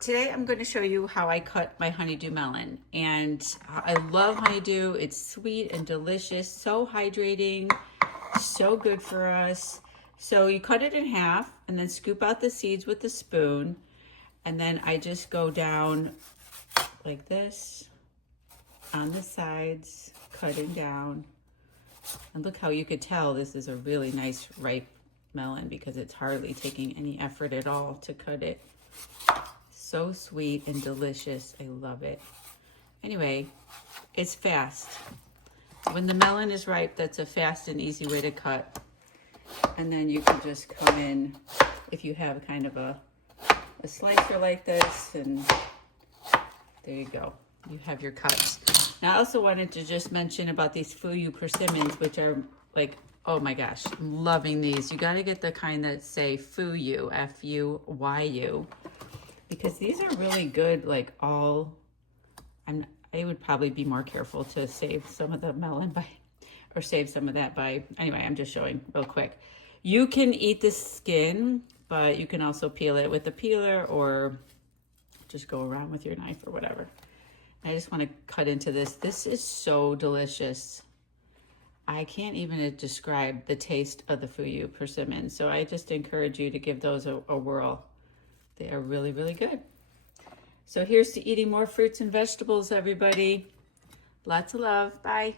Today I'm going to show you how I cut my honeydew melon. And I love honeydew. It's sweet and delicious, so hydrating, so good for us. So you cut it in half and then scoop out the seeds with a spoon. And then I just go down like this on the sides, cutting down. And look how you could tell this is a really nice ripe melon because it's hardly taking any effort at all to cut it. So sweet and delicious. I love it. Anyway, it's fast. When the melon is ripe, that's a fast and easy way to cut. And then you can just come in if you have kind of a slicer like this, and there you go. You have your cuts. Now I also wanted to just mention about these Fuyu persimmons, which are like, oh my gosh, I'm loving these. You got to get the kind that say Fuyu, F-U-Y-U. Because these are really good, like I would probably be more careful to save some of the melon or save some of that anyway, I'm just showing real quick. You can eat the skin, but you can also peel it with a peeler or just go around with your knife or whatever. I just want to cut into this. This is so delicious. I can't even describe the taste of the Fuyu persimmons. So I just encourage you to give those a whirl. They are really, really good. So here's to eating more fruits and vegetables, everybody. Lots of love. Bye.